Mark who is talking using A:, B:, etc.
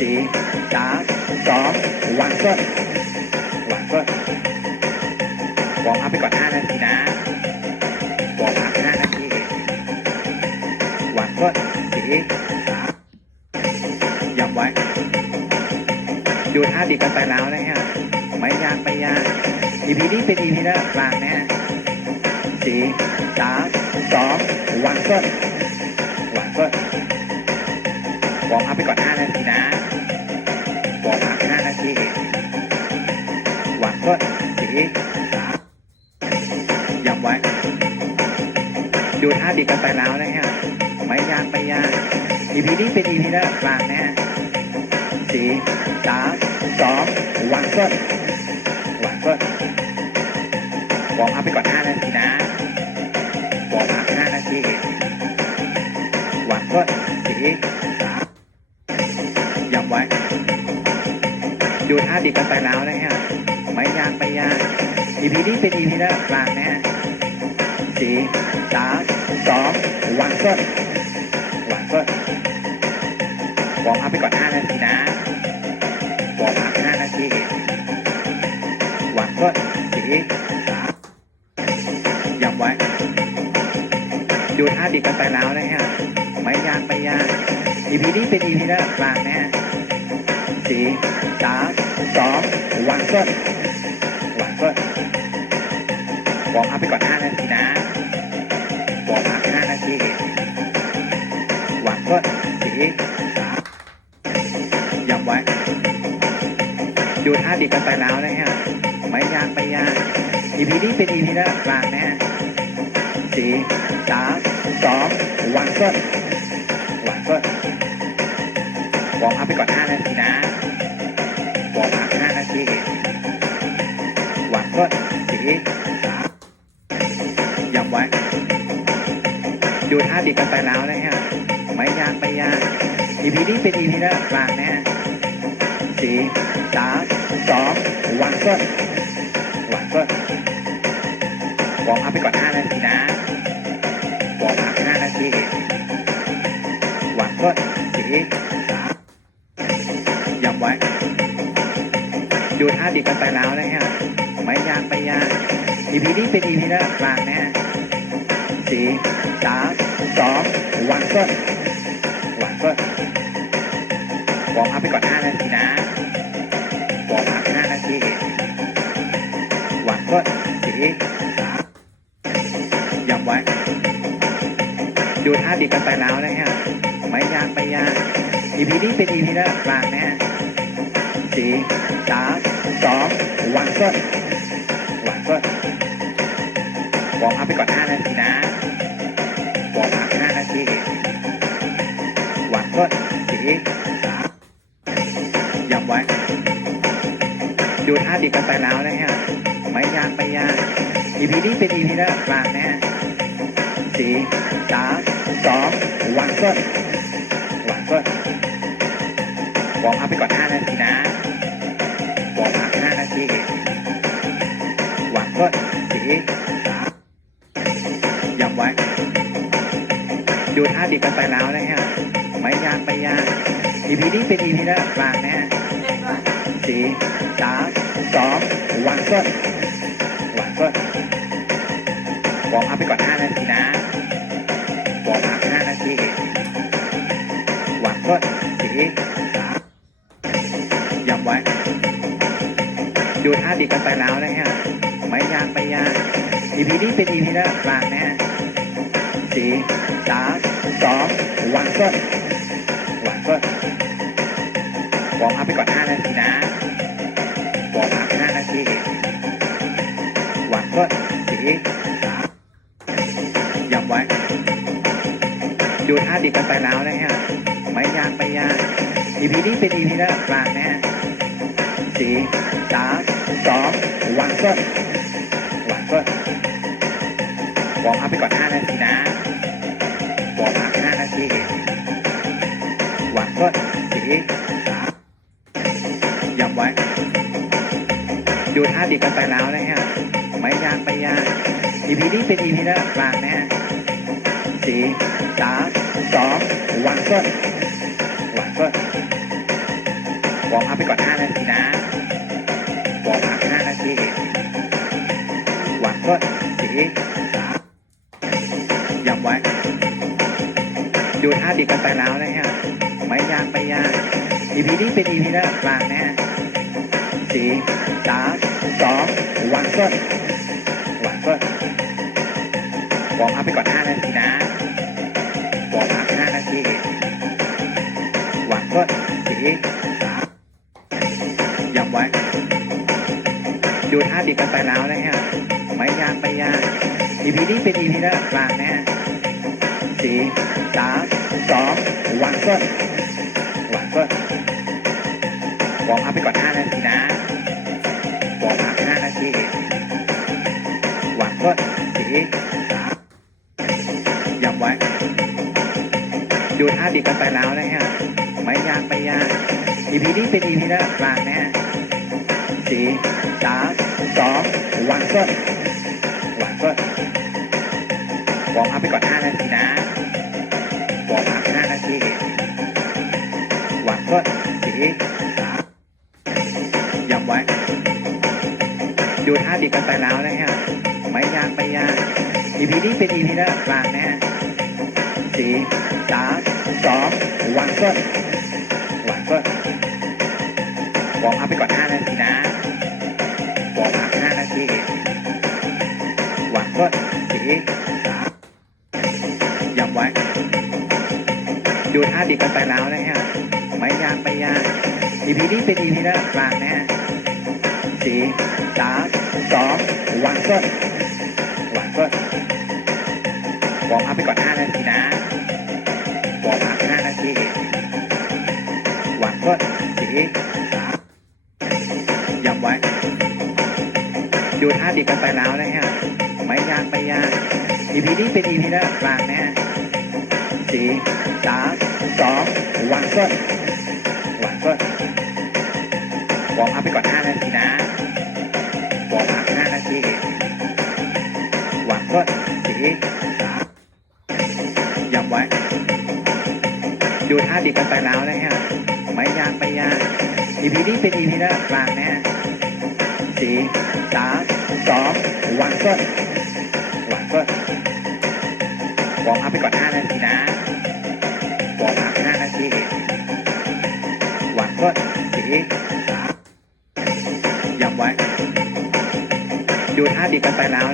A: สี่สามสองวางต้นวางต้นวอร์มอัพไปก่อนห้านาทีนะวอร์มอัพห้านาทีวางต้นสี่สามย้ำไว้ ดูท่าดีกันไปแล้วนะฮะไม่ยากไม่ยาก EP นี้เป็น EP แรกกลางนะฮะสี่สามสองวางต้นวางต้นวอร์มอัพไปก่อนห้านาทีนะ วางนสี่สามย้ำไว้ ดูท่าดีกันไปแล้วนะฮะไม่ยากไม่ยาก EP นี้เป็น EP แรกกลางนะฮะสี่สามสองวางต้นวางต้นวอร์มอัพไปก่อนห้านาทีนะวอร์มอัพห้านาทีวางต้นสี่สามย้ำไว้ ดูท่าดีกันไปแล้วนะฮะ ไมยากไม่ยาก EP นี้เป็น EP แรกกลางนะฮะสี่สามสองวางต้นวางต้นวอร์มอัพไปก่อนห้านาทีนะวอร์มอัพ5นาทีวางต้นสีสามย้ำไว้ดูท่าดีกันไปแล้วนะฮะไมยากไม่ยาก EP นี้เป็น EP แรกกลางนะฮะ สี่สามสองวางต้นวางต้นวอร์มอัพไปก่อน5นาทีนะวอร์มอัพ5นาทีวางต้นสี่สามย้ำไว้ ดูท่าดีกันไปแล้วนะฮะไม่ยากไม่ยาก EP นี้เป็น EP แรกกลางนะฮะสี่สามสองวางต้นวางต้นวอร์มอัพไปก่อนห้านาทีนะ ย้ำไว้ ดูท่าดีกันไปแล้วนะฮะ ไม่ยากไม่ยาก EP นี้เป็น EP แรกกลางนะฮะสี่สามสองวางต้นวางต้นวอร์มอัพไปก่อนห้านาทีนะวอร์มอัพห้านาทีวางต้นสี่สามย้ำไว้ ดูท่าดีกันไปแล้วนะฮะ ไม่ยากไม่ยาก EP นี้เป็น EP แรกกลางนะฮะสี่สามสองวางต้นวางต้นวอร์มอัพไปก่อนห้านาทีนะวอร์มอัพ5นาทีวางต้นสีสามย้ำไว้ ดูท่าดีกันไปแล้วนะฮะไม่ยากไม่ยาก EP นี้เป็น EP แรกกลางนะฮะสีสามสองวางต้น วางต้นวอร์มอัพไปก่อน5นาทีนะวอร์มอัพ5นาทีวางต้นสีสามย้ำไว้ดูท่าดีกันไปแล้วนะฮะไม่ยากไม่ยาก EP นี้เป็น EP แรกกลางนะฮะสี่สามสองวางต้นวางต้นวอร์มอัพไปก่อนห้านาทีนะวอร์มอัพห้านาที วางต้นสี่สามย้ำไว้ ดูท่าดีกันไปแล้วนะฮะไม่ยากไม่ยาก EP นี้เป็น EP แรกกลางนะฮะสี่สามสองวางต้นวางต้นวอร์มอัพไปก่อนห้านาทีนะวอร์มอัพห้านาทีวางต้นสี่สามย้ำไว้ ดูท่าดีกันไปแล้วนะฮะ ไม่ยากไม่ยาก EP นี้เป็น EP แรกกลางนะฮะสี่สามสองวางต้นวางต้นวอร์มอัพไปก่อน5นาทีนะวอร์มอัพ5นาทีวางต้นสีสามย้ำไว้ดูท่าดีกันไปแล้วนะฮะไม่ยากไม่ยาก EP นี้เป็น EP แรกกลางนะฮะสี่สามสองวางต้น วางต้นวอร์มอัพไปก่อน 5 นาทีนะวอร์มอัพ5นาทีวางต้นสีสาย้ำไว้ ดูท่าดีกันไปแล้วนะฮะ ไม่ยากไม่ยาก EP นี้เป็น EP แรกกลางนะฮะสี่สามสองวางต้นวางต้นวอร์มอัพไปก่อน 5 นาทีนะวอร์มอัพ5นาที วางต้นสีสาย้ำไว้ ดูท่าดีกันไปแล้วนะฮะไม่ยากไม่ยาก EP นี้เป็น EP ระดับกลางนะฮะสี่สามสองวางต้นวางต้นวอร์มอัพไปก่อน5นาทีนะวอร์มอัพ5นาทีวางต้นสี่สามย้ำไว้ ดูท่าดีกันไปแล้วนะฮะ ไม่ยากไม่ยาก EP นี้เป็น EP ระดับกลางนะฮะสี่สามสองวางต้นวางต้นวอร์มอัพไปก่อน5นาทีนะวอร์มอัพ5นาทีวางต้นสี่สามย้ำไว้ดูท่าดีกันไปแล้วนะฮะไม่ยากไม่ยาก EP นี้เป็น EP ระดับกลางนะฮะสี่สามสองวางต้น วางต้นวอร์มอัพไปก่อน 5 นาทีนะวอร์มอัพ5นาทีวางต้นสี่สามย้ำไว้ดูท่าดีกันไปแล้วนะฮะไม่ยากไม่ยาก EP นี้เป็น EP ระดับกลางนะฮะสี่สามสองวางต้นวางต้นวอร์มอัพไปก่อน5นาทีนะวอร์มอัพ5นาที วางต้นสี่สาย้ำไว้ดูท่าดีกันไปแล้วนะฮะไม่ยากไม่ยาก EP นี้เป็น EP ระดับกลางนะฮะสี่สามสองวางต้นวางต้นวอร์มอัพไปก่อน5นาทีนะวอร์มอัพ5นาทีวางต้นสี่สามย้ำไว้ดูท่าดีกันไปแล้วนะฮะากไม่ยาก EP นี้เป็น EP ระดับกลางนะฮะสี่สามสองวางต้นวางต้นวอร์มอัพไปก่อน5นาทีนะวอร์มอัพ5นาทีวางต้นสี่สามย้ำไว้ดูท่าดีกันไปแล้วนะฮะไม่ยากไม่ยาก EP นี้เป็น EP ระดับกลางนะฮะสี่สามสองวางต้น ก็วอร์มอัพไปก่อน5นาทีนะวอร์มอัพ5นาทีวางก็สีย้ำไว้ ดูท่าดีกันไปแล้ว